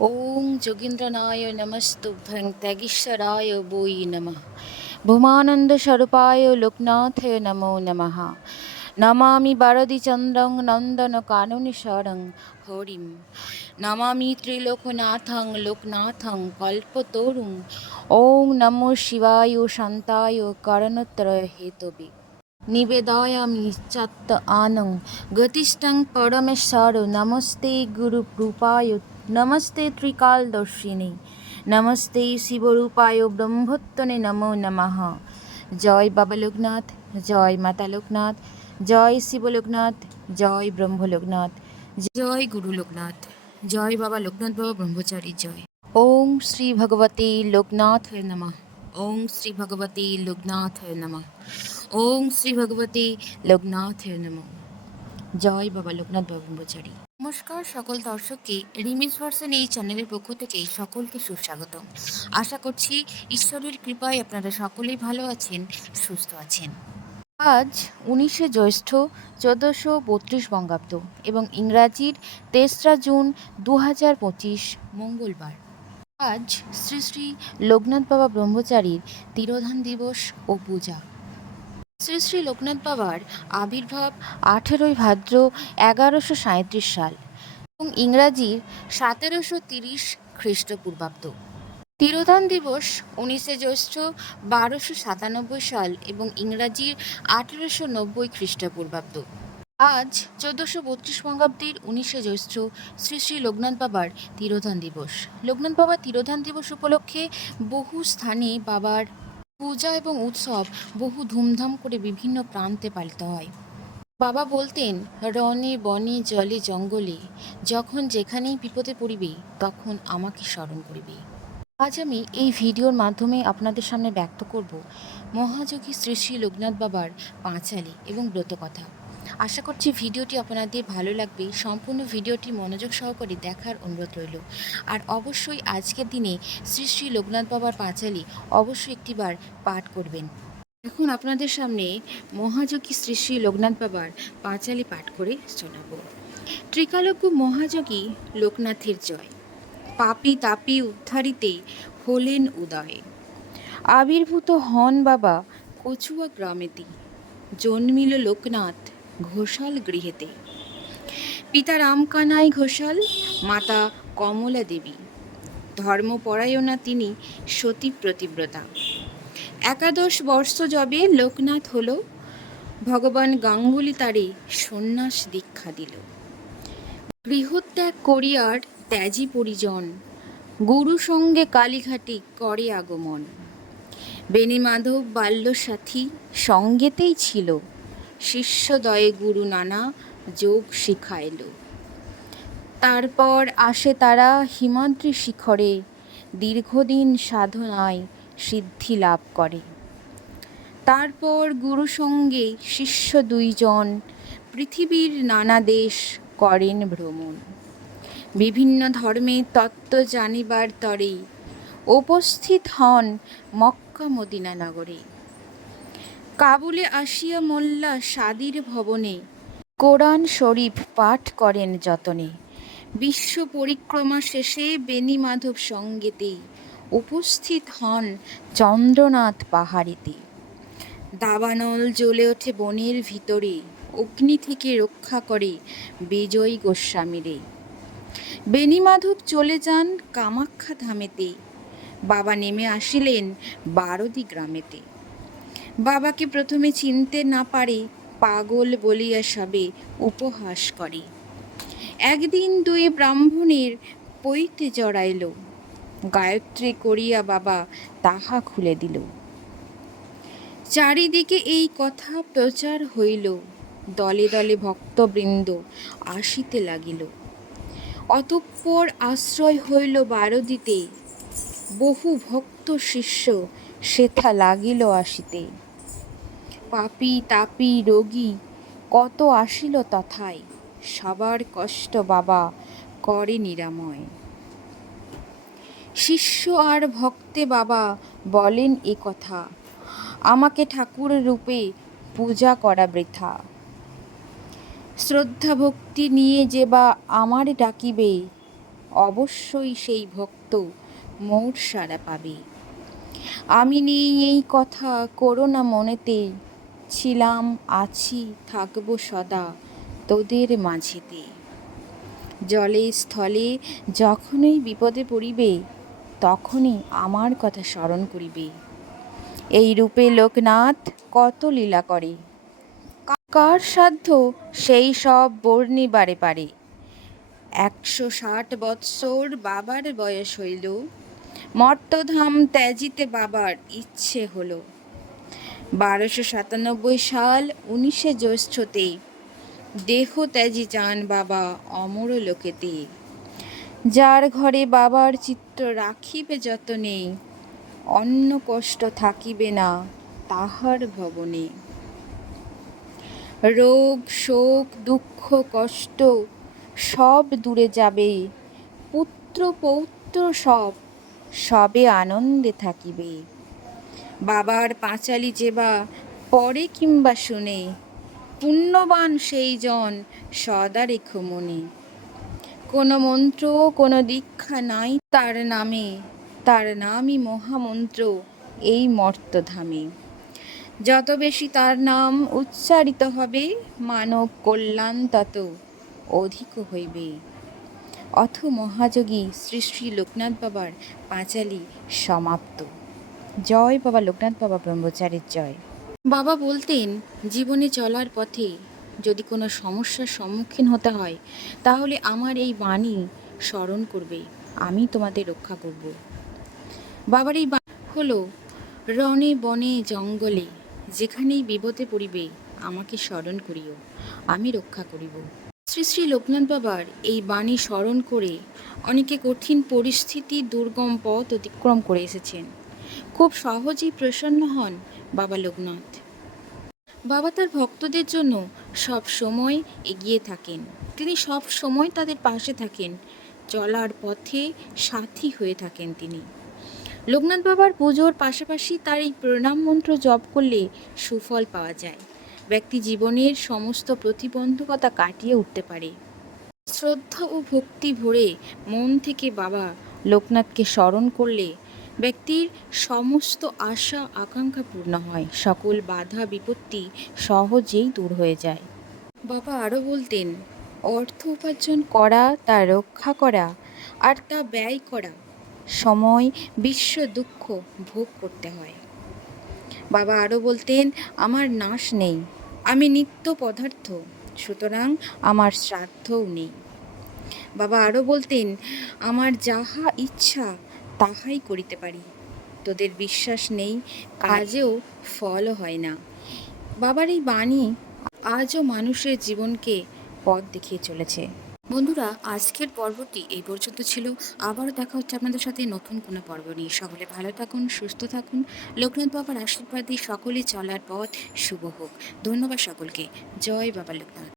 ॐ যোগীন্দ্রনায় নমস্তুভ্যং ত্যাগীশ্বরায় বৈ নমঃ। ভূমানন্দস্বরূপায় লোকনাথায় নমো নমঃ। নমামি বারদিচন্দ্রং নন্দন কাননীশ্বরং হরিম। নমামি ত্রিলোকনাথং লোকনাথং কল্পতরুং। ॐ নমো শিবায় শান্তায় করণত্রয় হেতবে। নিবেদয়ামি চত্ত আনং। গতিষ্ঠং পরমেশ্বর নমস্তে গুরুরূপায় নমস্তে ত্রিকালদর্শিনে নমস্তে শিবরূপায় ব্রহ্মত্বনে নমো নমঃ জয় বাবা লোকনাথ জয় মাতা লোকনাথ জয় শিবলোকনাথ জয় ব্রহ্ম লোকনাথ জয় গুরু লোকনাথ জয় বাবা লোকনাথ বাবা ব্রহ্মচারী জয় ওং শ্রী ভগবতী লোকনাথ নমঃ ওং শ্রী ভগবতী লোকনাথ নমঃ ওং শ্রী ভগবতী লোকনাথ নমঃ জয় বাবা লোকনাথ বাবা ব্রহ্মচারী নমস্কার সকল দর্শককে রিমিস ভার্সন এই চ্যানেলের পক্ষ থেকে সকলকে সুস্বাগত। আশা করছি ঈশ্বরের কৃপায় আপনারা সকলেই ভালো আছেন, সুস্থ আছেন। আজ উনিশে জ্যৈষ্ঠ চোদ্দোশো বত্রিশ বঙ্গাব্দ এবং ইংরাজির তেসরা জুন দু হাজার পঁচিশ মঙ্গলবার। আজ শ্রী শ্রী লোকনাথ বাবা ব্রহ্মচারীর তিরোধান দিবস ও পূজা। শ্রী শ্রী লোকনাথ বাবার আবির্ভাব আঠেরোই ভাদ্র এগারোশো সাঁত্রিশ সাল এবং ইংরাজির সতেরোশো তিরিশ খ্রিস্টপূর্বাব্দ। তিরোধান দিবস উনিশে জ্যৈষ্ঠ বারোশো সাতানব্বই সাল এবং ইংরাজির আঠেরোশো নব্বই খ্রিস্টপূর্বাব্দ। আজ চোদ্দোশো বত্রিশ বঙ্গাব্দের উনিশে জ্যৈষ্ঠ শ্রী শ্রী লোকনাথ বাবার তিরোধান দিবস। লোকনাথ বাবার তিরোধান দিবস উপলক্ষে বহু স্থানে বাবার পূজা এবং উৎসব বহু ধুমধাম করে বিভিন্ন প্রান্তে পালিত হয়। বাবা বলতেন, রনে বনে জলে জঙ্গলে, যখন যেখানেই বিপদে পড়িবে, তখন আমাকে স্মরণ করিবে। আজ আমি এই ভিডিওর মাধ্যমে আপনাদের সামনে ব্যক্ত করব মহাযোগী শ্রী শ্রী লোকনাথ বাবার পাঁচালী এবং ব্রতকথা। আশা করছি ভিডিওটি আপনাদের ভালো লাগবে। সম্পূর্ণ ভিডিওটি মনোযোগ সহকারে দেখার অনুরোধ রইল। আর অবশ্যই আজকের দিনে শ্রী শ্রী লোকনাথ বাবার পাঁচালী অবশ্যই একটিবার পাঠ করবেন। এখন আপনাদের সামনে মহাযোগী শ্রী শ্রী লোকনাথ বাবার পাঁচালী পাঠ করে শোনাব। ত্রিকালজ্ঞ মহাযোগী লোকনাথের জয়। পাপি তাপি উদ্ধারিতে হলেন উদয়ে। আবির্ভূত হন বাবা কচুয়া গ্রামেতে। জন্মিল লোকনাথ ঘোষাল গৃহেতে। পিতা রামকানাই ঘোষাল, মাতা কমলা দেবী। ধর্মপরায়ণা তিনি সতী প্রতিব্রতা। একাদশ বর্ষ যবে লোকনাথ হল, ভগবান গাঙ্গুলি তারে সন্ন্যাস দীক্ষা দিল। গৃহত্যাগ করিয়ার ত্যাজি পরিজন, গুরু সঙ্গে কালীঘাটে করে আগমন। বেণীমাধব বাল্যসাথী সঙ্গেতেই ছিল। শিষ্যদয়ে গুরু নানা যোগ শিখাইল। তারপর আসে তারা হিমাদ্রি শিখরে, দীর্ঘদিন সাধনায় সিদ্ধি লাভ করে। তারপর গুরু সঙ্গে শিষ্য দুইজন পৃথিবীর নানা দেশ করেন ভ্রমণ। বিভিন্ন ধর্মের তত্ত্ব জানিবার তরে উপস্থিত হন মক্কা মদিনা নগরে। কাবুলে আসিয়া মোল্লা সাদির ভবনে কোরআন শরীফ পাঠ করেন যতনে। বিশ্ব পরিক্রমা শেষে বেনি বেণীমাধব সঙ্গেতে উপস্থিত হন চন্দ্রনাথ পাহাড়িতে। দাবানল জ্বলে ওঠে বনের ভিতরে, অগ্নি থেকে রক্ষা করে বিজয় গোস্বামীরে। বেণীমাধব চলে যান কামাখ্যা ধামেতে। বাবা নেমে আসিলেন বারদি গ্রামেতে। বাবাকে প্রথমে চিনতে না পারে, পাগল বলিয়া সবে উপহাস করে। একদিন দুই ব্রাহ্মণের পৈতে জড়াইল। গায়ত্রী করিয়া বাবা তাহা খুলে দিল। চারিদিকে এই কথা প্রচার হইল। দলে দলে ভক্তবৃন্দ আসিতে লাগিল। অতঃপর আশ্রয় হইল বারদিতে। বহু ভক্ত শিষ্য সেথা লাগিল আসিতে। পাপি তাপি রোগী কত আসিল তথায়? সবার কষ্ট বাবা করে নিরাময়। শিষ্য আর ভক্তে বাবা বলেন এ কথা, আমাকে ঠাকুর রূপে পূজা করা বৃথা। শ্রদ্ধা ভক্তি নিয়ে যে বা আমার ডাকিবে, অবশ্যই সেই ভক্ত মোর সারা পাবে। আমি নেই এই কথা, করো না মনেতে ছিলাম, আছি, থাকব সদা তোদের মাঝেতে। জলে স্থলে যখনই বিপদে পড়িবে, তখনই আমার কথা স্মরণ করিবে। এই রূপে লোকনাথ কত লীলা করে। কার সাধ্য সেই সব বর্ণিবারে পারে একশো ষাট বৎসর বাবার বয়স হইল। মর্তধাম ত্যাজিতে বাবার ইচ্ছে হলো। বারোশো সাতানব্বই সাল উনিশে জ্যৈষ্ঠতে দেহ ত্যাজি যান বাবা অমর লোকেতে যার ঘরে বাবার চিত্র রাখিবে যতনে অন্য কষ্ট থাকিবে না তাহার ভবনে। রোগ, শোক, দুঃখ, কষ্ট সব দূরে যাবে পুত্র পৌত্র সব, সবে আনন্দে থাকিবে বাবার পাঁচালি যেবা পরে কিংবা শুনে, পুণ্যবান সেই জন সদা রেখো মনে। কোনো মন্ত্র, কোনো দীক্ষা নাই তার নামে, তার নামই মহামন্ত্র এই মর্তধামে। যত বেশি তার নাম উচ্চারিত হবে, মানব কল্যাণ তত অধিক হইবে। অথ মহাযোগী শ্রী শ্রী লোকনাথ বাবার পাঁচালি সমাপ্ত। জয় বাবা লোকনাথ বাবা ব্রহ্মচারীর জয়। বাবা বলতেন, জীবনে চলার পথে যদি কোনো সমস্যার সম্মুখীন হতে হয়, তাহলে আমার এই বাণী স্মরণ করবে, আমি তোমাদের রক্ষা করব। বাবার এই হলো, রণে বনে জঙ্গলে, যেখানেই বিপদে পড়িবে, আমাকে স্মরণ করিও, আমি রক্ষা করিব। শ্রী শ্রী লোকনাথ বাবার এই বাণী স্মরণ করে অনেকে কঠিন পরিস্থিতি, দুর্গম পথ অতিক্রম করে এসেছেন। খুব সহজেই প্রসন্ন হন বাবা লোকনাথ। বাবা তার ভক্তদের জন্য সব সময় এগিয়ে থাকেন। তিনি সব সময় তাদের পাশে থাকেন, চলার পথে সাথী হয়ে থাকেন তিনি। লোকনাথ বাবার পুজোর পাশাপাশি তার এই প্রণাম মন্ত্র জপ করলে সুফল পাওয়া যায়। ব্যক্তি জীবনের সমস্ত প্রতিবন্ধকতা কাটিয়ে উঠতে পারে। শ্রদ্ধা ও ভক্তি ভরে মন থেকে বাবা লোকনাথকে স্মরণ করলে ব্যক্তির সমস্ত আশা, আকাঙ্ক্ষা পূর্ণ হয়। সকল বাধা, বিপত্তি সহজেই দূর হয়ে যায়। বাবা আরও বলতেন, অর্থ উপার্জন করা, তা রক্ষা করা আর তা ব্যয় করা সময়, বিশ্ব দুঃখ ভোগ করতে হয়। বাবা আরও বলতেন, আমার নাশ নেই, আমি নিত্য পদার্থ, সুতরাং আমার শ্রাদ্ধও নেই। বাবা আরও বলতেন, আমার যাহা ইচ্ছা তাহাই করিতে পারি। তোদের বিশ্বাস নেই কাজেও ফলও হয় না। বাবার এই বাণী আজও মানুষের জীবনকে পথ দেখিয়ে চলেছে। বন্ধুরা আজকের পর্বটি এই পর্যন্ত ছিল। আবারও দেখা হচ্ছে আপনাদের সাথে নতুন কোনো পর্ব নিয়ে। সকলে ভালো থাকুন সুস্থ থাকুন। লোকনাথ বাবার আশীর্বাদে সকলে চলার পথ শুভ হোক। ধন্যবাদ সকলকে। জয় বাবা লোকনাথ।